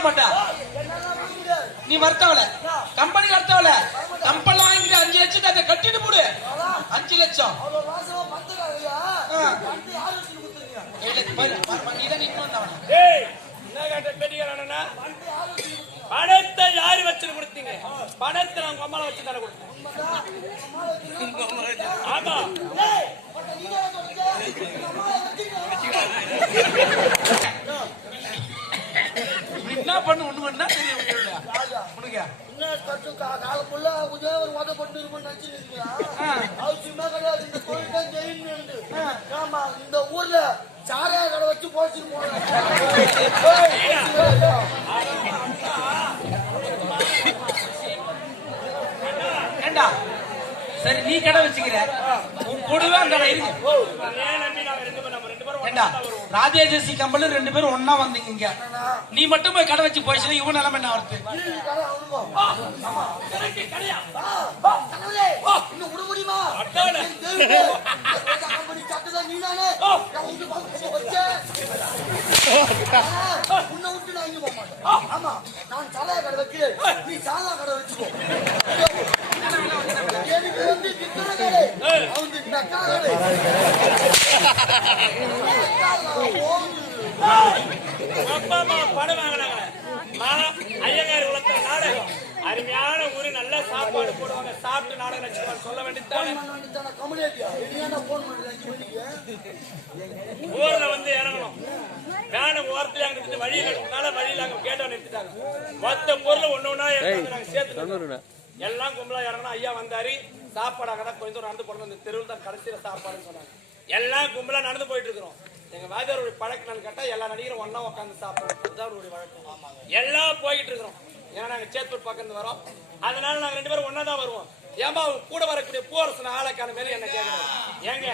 வாங்க மாட்டா நீ மறுத்தவள கம்பெனி கட்டவள கம்பெனி வாங்கிட்டு 5 லட்சம் அதை கட்டிட்டு போடு 5 லட்சம் பணத்தை யாரு வச்சு கொடுத்தீங்க? பணத்தை நான் அம்மாவை வச்சு தானே கொடுத்தேன். ஆமா என்ன பண்ணு ஒண்ணு பண்ணா தெரியும் காலக்குள்ள ஒரு உத போட்டு நினைச்சிருக்கீங்களா? அவசியமா கிடையாது. இந்த கோயில் தான் ஜெயின்னு. ஆமா இந்த ஊர்ல சாரையா கடை வச்சு போச்சுட்டு போன ஏண்டா சரி நீ கடை வச்சுக்கிற உன் கூடவே அந்த கடை இருக்கு. ஏண்டா ராஜேஜி கம்பெனி 2 பேரும் ஒன்னா வந்தீங்க. நீ மட்டும் போய் கடை வச்சு போயிடுச்சுன்னா இவன் நிலைமை என்ன வருது? இன்னும் விட முடியுமா? உன்னை விட்டு நான் இங்க போக மாட்டேன். ஆமா நான் சாலையா கடை வைக்கிறேன், நீ சாலா கடை வச்சுக்கோ. எனக்கு வந்து விக்கிற கடை அவங்க நக்கா கடை அப்பா அம்மா படம் வாங்கினாங்க. ஐயங்கார் குளத்துல நாடகம் அருமையான ஊரு, நல்ல சாப்பாடு போடுவாங்க. சாப்பிட்டு நாடகம் நடிச்சுவாங்க. சொல்ல வேண்டியதானே ஊர்ல வந்து இறங்கணும். வேன ஓரத்துல அங்க வழியில அங்க கேட்ட நிறுத்திட்டாங்க. மொத்த பொருள் ஒண்ணு ஒண்ணா நாங்க சேர்த்து எல்லாம் கும்பலா இறங்கணும். ஐயா வந்தாரு. சாப்பாடு அங்கதான் கொஞ்சம் தூரம் நடந்து போனோம். இந்த தெருவில் தான் கடைசியில சாப்பாடுன்னு சொன்னாங்க. எல்லாம் கும்பலா நடந்து போயிட்டு இருக்கிறோம். எங்க வாத்தியாருடைய பழக்கம் கேட்டா எல்லா நடிகரும் ஒன்னா உட்காந்து சாப்பிடுறோம். அவருடைய வழக்கம். எல்லாம் போயிட்டு இருக்கிறோம். ஏன்னா நாங்க சேத்தூர் பக்கம் வரோம். அதனால நாங்க 2 பேரும் ஒன்னா தான் வருவோம். ஏன்பா கூட வரக்கூடிய பூரசன ஆளைக்கான மேலே என்ன கேட்கறாரு? ஏங்க